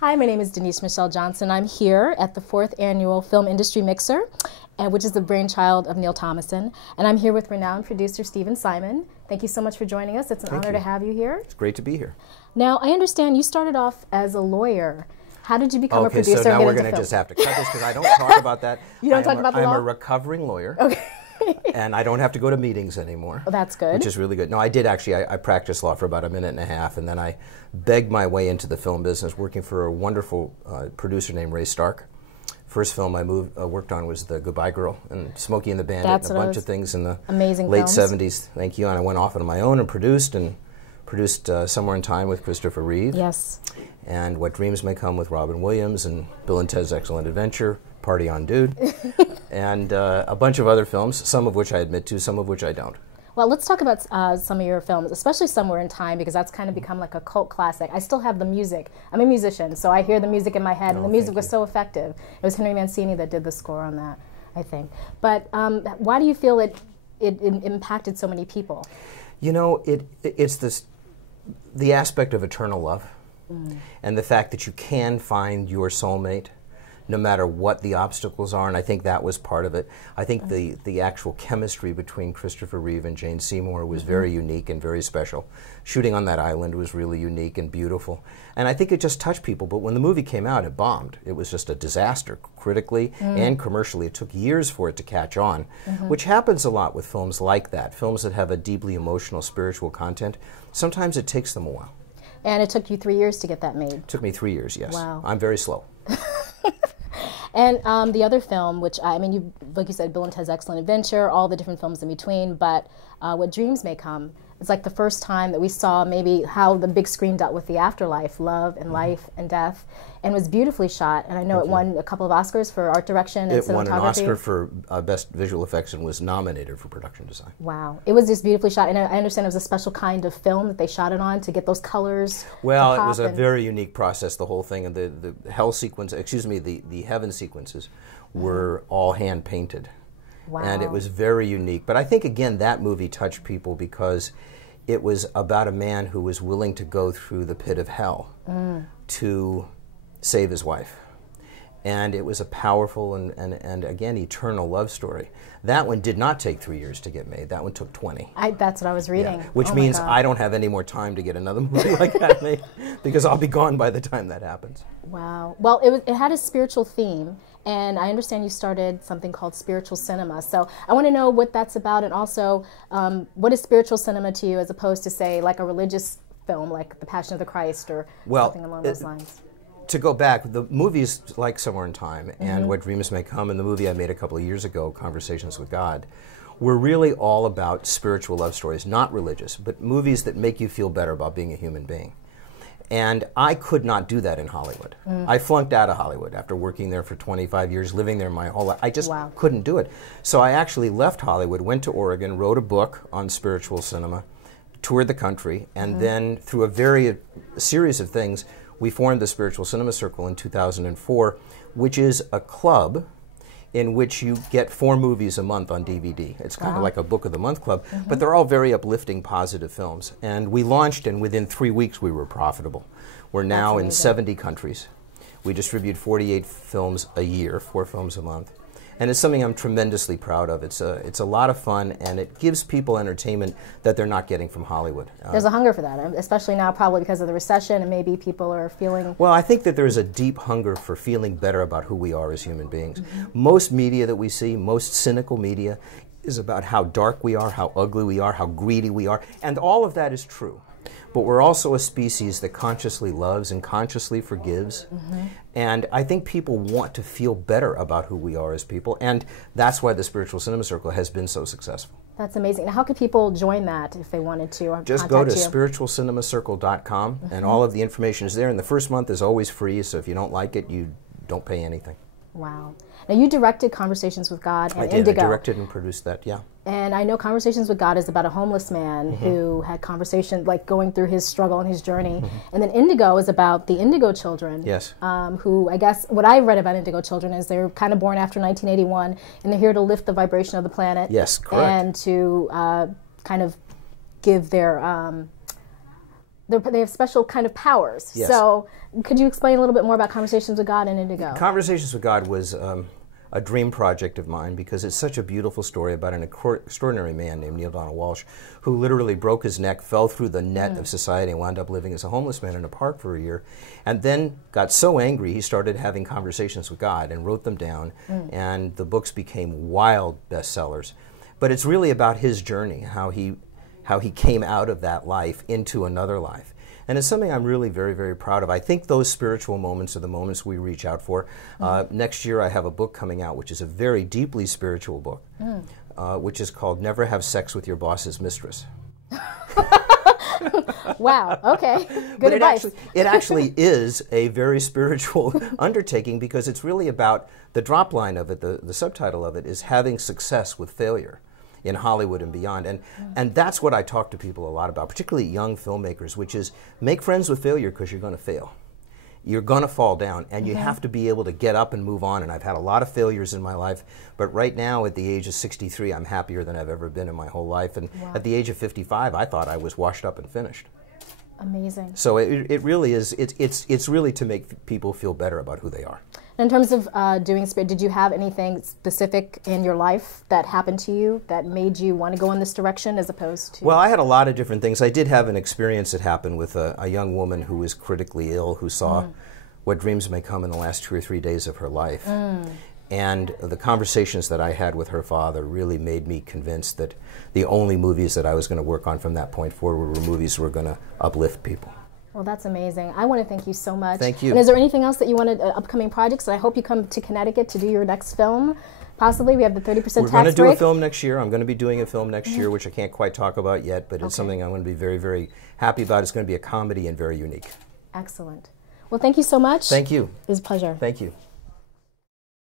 Hi, my name is Denise Michelle Johnson. I'm here at the 4th Annual Film Industry Mixer, which is the brainchild of Neil Thomason. And I'm here with renowned producer Stephen Simon. Thank you so much for joining us. It's an honor to have you here. It's great to be here. Now, I understand you started off as a lawyer. How did you become a producer? Okay, so now we're going to just have to cut this because I don't talk about that. You don't talk about the law? I'm a recovering lawyer. Okay. And I don't have to go to meetings anymore. Well, that's good. Which is really good. No, I did actually. I practiced law for about a minute and a half, and then I begged my way into the film business, working for a wonderful producer named Ray Stark. First film I worked on was The Goodbye Girl and Smokey and the Bandit, and a bunch of things in the late 70s. Thank you. And I went off on my own and produced Somewhere in Time with Christopher Reeve. Yes. And What Dreams May Come with Robin Williams, and Bill and Ted's Excellent Adventure, Party on Dude, and a bunch of other films, some of which I admit to, some of which I don't. Well, let's talk about some of your films, especially Somewhere in Time, because that's kind of become like a cult classic. I still have the music. I'm a musician, so I hear the music in my head, and the music was so effective. It was Henry Mancini that did the score on that, I think. But why do you feel it impacted so many people? You know, it's the aspect of eternal love, and the fact that you can find your soulmate no matter what the obstacles are, and I think that was part of it. I think the actual chemistry between Christopher Reeve and Jane Seymour was very unique and very special. Shooting on that island was really unique and beautiful, and I think it just touched people. But when the movie came out, it bombed. It was just a disaster, critically and commercially. It took years for it to catch on, which happens a lot with films like that, films that have a deeply emotional, spiritual content. Sometimes it takes them a while. And it took you 3 years to get that made. It took me 3 years, yes. Wow. I'm very slow. And the other film, which I mean, like you said, Bill and Ted's Excellent Adventure, all the different films in between, but What Dreams May Come, it's like the first time that we saw maybe how the big screen dealt with the afterlife, love and life and death, and was beautifully shot. And I know it won a couple of Oscars for art direction and cinematography. It won an Oscar for Best Visual Effects and was nominated for production design. Wow. It was just beautifully shot. And I understand it was a special kind of film that they shot it on to get those colors. Well, it was a very unique process, the whole thing. And the hell sequence, excuse me, the heaven sequences were all hand painted. Wow. And it was very unique. But I think, again, that movie touched people because it was about a man who was willing to go through the pit of hell to save his wife. And it was a powerful and again, eternal love story. That one did not take 3 years to get made. That one took 20. That's what I was reading. Yeah. Which means I don't have any more time to get another movie like that made because I'll be gone by the time that happens. Wow. Well, it had a spiritual theme, and I understand you started something called spiritual cinema. So I want to know what that's about, and also what is spiritual cinema to you as opposed to, say, like a religious film like The Passion of the Christ or something along those lines? To go back, the movies like Somewhere in Time and What Dreams May Come, and the movie I made a couple of years ago, Conversations with God, were really all about spiritual love stories, not religious, but movies that make you feel better about being a human being. And I could not do that in Hollywood. I flunked out of Hollywood after working there for 25 years, living there my whole life. I just couldn't do it. So I actually left Hollywood, went to Oregon, wrote a book on spiritual cinema, toured the country, and then through a series of things, we formed the Spiritual Cinema Circle in 2004, which is a club in which you get 4 movies a month on DVD. It's kind of like a Book of the Month club, but they're all very uplifting, positive films. And we launched, and within 3 weeks we were profitable. We're now in 70 countries. We distribute 48 films a year, 4 films a month. And it's something I'm tremendously proud of. It's a lot of fun, and it gives people entertainment that they're not getting from Hollywood. There's a hunger for that, especially now probably because of the recession, and maybe people are feeling... Well, I think that there's a deep hunger for feeling better about who we are as human beings. Most media that we see, most cynical media, is about how dark we are, how ugly we are, how greedy we are, and all of that is true. But we're also a species that consciously loves and consciously forgives. And I think people want to feel better about who we are as people, and that's why the Spiritual Cinema Circle has been so successful. That's amazing. Now, how could people join that if they wanted to? Or just go to spiritualcinemacircle.com, and all of the information is there. And the first month is always free, so if you don't like it, you don't pay anything. Wow. Now, you directed Conversations with God and Indigo. I directed and produced that, yeah. And I know Conversations with God is about a homeless man who had conversations, like going through his struggle and his journey. And then Indigo is about the Indigo children. Yes. Who, I guess, what I read about Indigo children is they're kind of born after 1981, and they're here to lift the vibration of the planet. Yes, correct. And to kind of give their they have special kind of powers. Yes. So could you explain a little bit more about Conversations with God and Indigo? Conversations with God was a dream project of mine because it's such a beautiful story about an extraordinary man named Neil Donald Walsh who literally broke his neck, fell through the net of society, and wound up living as a homeless man in a park for a year, and then got so angry he started having conversations with God and wrote them down, and the books became wild bestsellers. But it's really about his journey, how he came out of that life into another life. And it's something I'm really very, very proud of. I think those spiritual moments are the moments we reach out for. Next year I have a book coming out which is a very deeply spiritual book, which is called Never Have Sex with Your Boss's Mistress. Wow, okay, good advice. It actually is a very spiritual undertaking because it's really about, the drop line of it, the subtitle of it is having success with failure in Hollywood and beyond. And that's what I talk to people a lot about, particularly young filmmakers, which is make friends with failure because you're going to fail. You're going to fall down, and you have to be able to get up and move on. And I've had a lot of failures in my life, but right now at the age of 63, I'm happier than I've ever been in my whole life. And at the age of 55, I thought I was washed up and finished. Amazing. So it really is, it's really to make people feel better about who they are. In terms of doing Spade, did you have anything specific in your life that happened to you that made you want to go in this direction as opposed to? Well, I had a lot of different things. I did have an experience that happened with a young woman who was critically ill, who saw what dreams may come in the last 2 or 3 days of her life. And the conversations that I had with her father really made me convinced that the only movies that I was going to work on from that point forward were movies that were going to uplift people. Well, that's amazing. I want to thank you so much. Thank you. And is there anything else that you wanted, upcoming projects? And I hope you come to Connecticut to do your next film. Possibly, we have the 30% tax break. We're going to do a film next year. I'm going to be doing a film next year, which I can't quite talk about yet, but it's something I'm going to be very, very happy about. It's going to be a comedy and very unique. Excellent. Well, thank you so much. Thank you. It was a pleasure. Thank you.